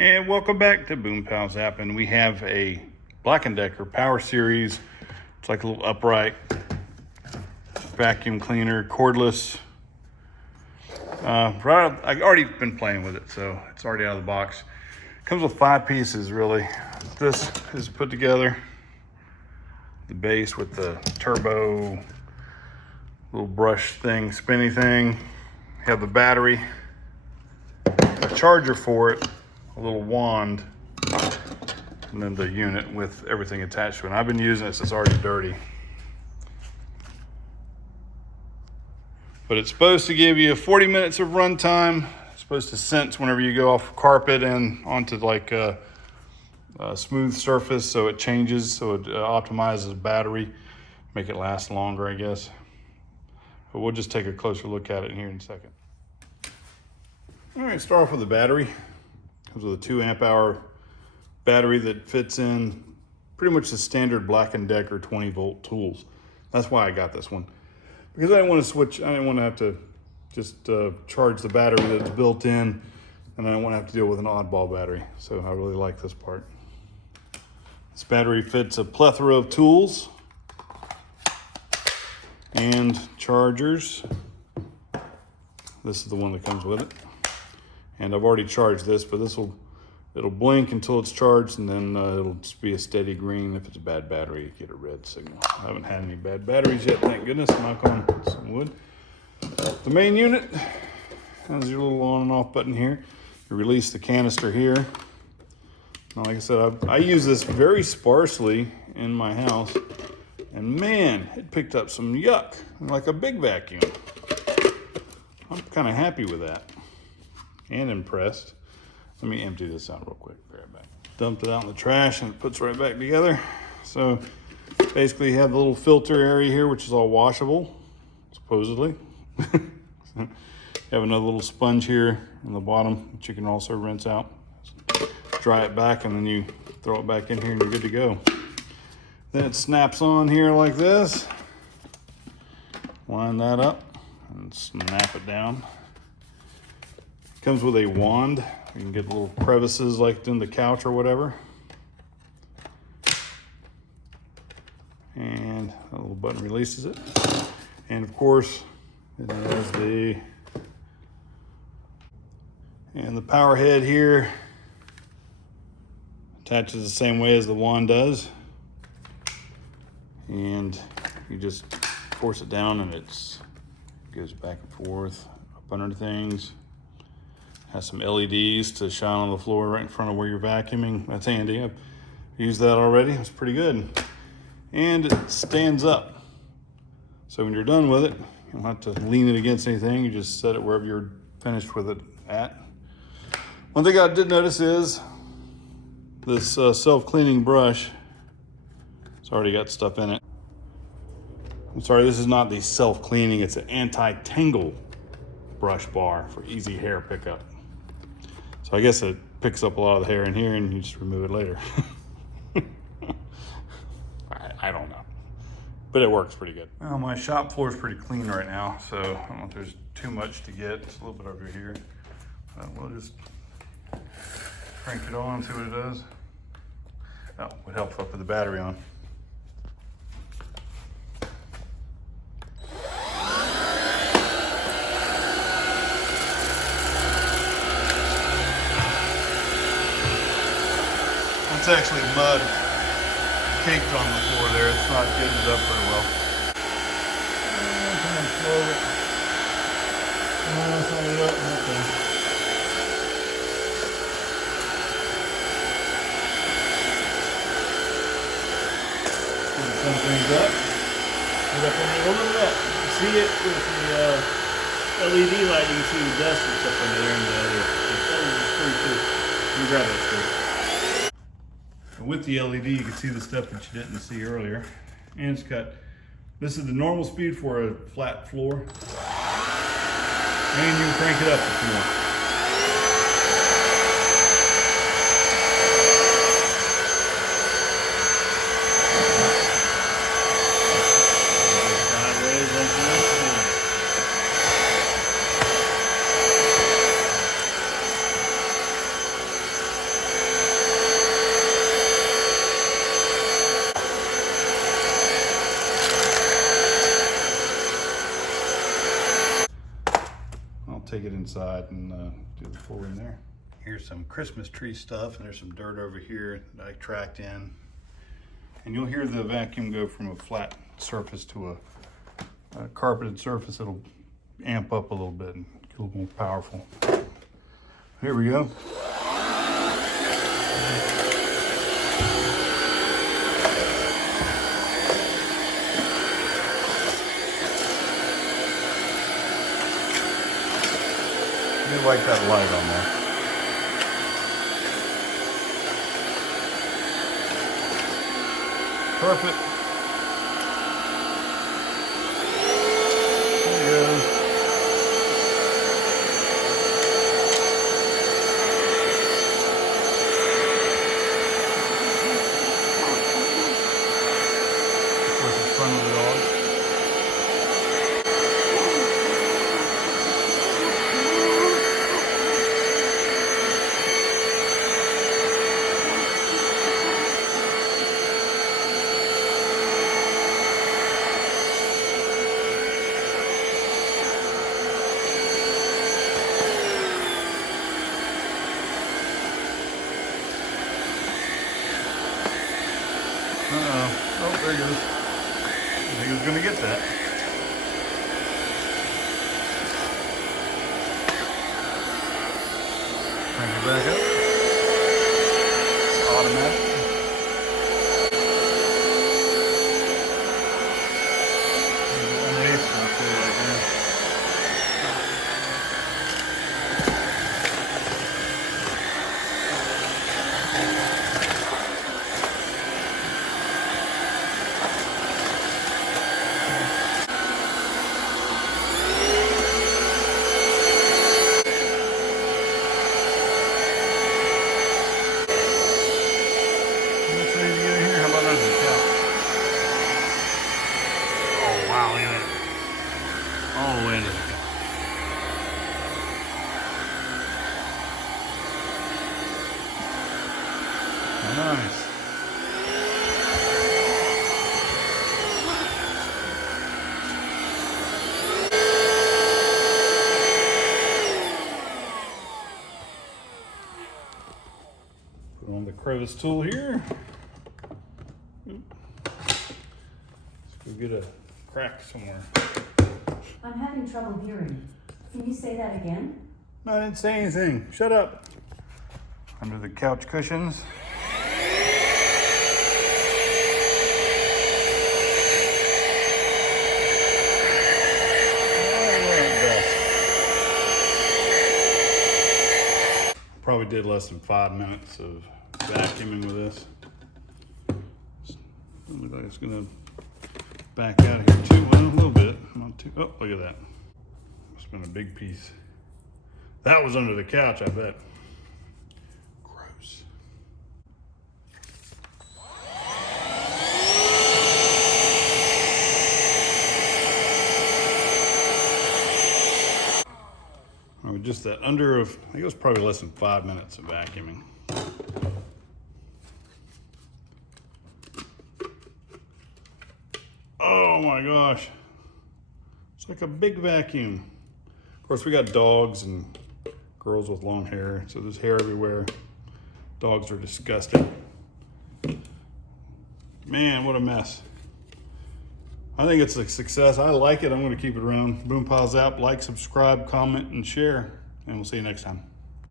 And welcome back to Boom Pals App. And we have a Black Decker Powerseries. It's like a little upright vacuum cleaner, cordless. I've already been playing with it, so it's already out of the box. Comes with 5 pieces, really. This is put together. The base with the turbo, little brush thing, spinny thing. Have the battery, a charger for it, a little wand, and then the unit with everything attached to it. And I've been using this, it's already dirty. But it's supposed to give you 40 minutes of run time. It's supposed to sense whenever you go off carpet and onto like a smooth surface, so it changes, so it optimizes the battery, make it last longer, I guess. But we'll just take a closer look at it here in a second. All right, start off with the battery. Comes with a 2 amp hour battery that fits in pretty much the standard Black & Decker 20 volt tools. That's why I got this one. Because I didn't want to switch, I didn't want to have to just charge the battery that's built in, and I don't want to have to deal with an oddball battery. So I really like this part. This battery fits a plethora of tools and chargers. This is the one that comes with it. And I've already charged this, but it'll blink until it's charged, and then it'll just be a steady green. If it's a bad battery, you get a red signal. I haven't had any bad batteries yet, thank goodness. Knock on some wood. The main unit has your little on and off button here. You release the canister here. Now, like I said, I use this very sparsely in my house, and man, it picked up some yuck, like a big vacuum. I'm kind of happy with that. And impressed. Let me empty this out real quick. Be right back. Dumped it out in the trash and it puts right back together. So basically you have the little filter area here, which is all washable, supposedly. You have another little sponge here in the bottom, which you can also rinse out. Dry it back, and then you throw it back in here and you're good to go. Then it snaps on here like this. Line that up and snap it down. Comes with a wand. You can get little crevices like in the couch or whatever. And a little button releases it. And of course, it has the power head here. Attaches the same way as the wand does. And you just force it down and it goes back and forth, up under things. Has some LEDs to shine on the floor right in front of where you're vacuuming. That's handy. I've used that already. It's pretty good. And it stands up. So when you're done with it, you don't have to lean it against anything. You just set it wherever you're finished with it at. One thing I did notice is this self-cleaning brush. It's already got stuff in it. I'm sorry, this is not the self-cleaning. It's an anti-tangle brush bar for easy hair pickup. So I guess it picks up a lot of the hair in here and you just remove it later. I don't know, but it works pretty good. Well, my shop floor is pretty clean right now, so I don't know if there's too much to get. It's a little bit over here. We'll just crank it on and see what it does. Oh, would help if I put the battery on. It's actually mud caked on the floor there. It's not getting it up very well. Slow it. Sign it up. Okay. Some things up. Put up in there. Look at that. You see it with the LED light. You can see the dust that's up under there. And it's pretty cool. You grab that screw. With the LED, you can see the stuff that you didn't see earlier. And it's got, this is the normal speed for a flat floor. And you can crank it up if you want. take it inside and do the flooring there. Here's some Christmas tree stuff, and there's some dirt over here that I tracked in. And you'll hear the vacuum go from a flat surface to a carpeted surface. It'll amp up a little bit and get a little more powerful. Here we go. Let me light that light on there. Carpet. There it goes. Of course, it's fun with the dog. Oh, there he goes. I think he was gonna get that. Crank it back up. Automatic. Nice. I'll put it right there. Wow, look at that. All the way into the couch. Nice. Put on the crevice tool here. Let's go get a crack somewhere. I'm having trouble hearing. Can you say that again? No, I didn't say anything. Shut up. Under the couch cushions. Probably did less than 5 minutes of vacuuming with this. Doesn't look like it's gonna back out here too well, a little bit. Not too. Oh, look at that. Must have been a big piece. That was under the couch, I bet. Gross. All right, just that under of, I think it was probably less than 5 minutes of vacuuming. Oh my gosh. It's like a big vacuum. Of course, we got dogs and girls with long hair, so there's hair everywhere. Dogs are disgusting. Man, what a mess. I think it's a success. I like it. I'm going to keep it around. Boom Piles out. Like, subscribe, comment, and share. And we'll see you next time.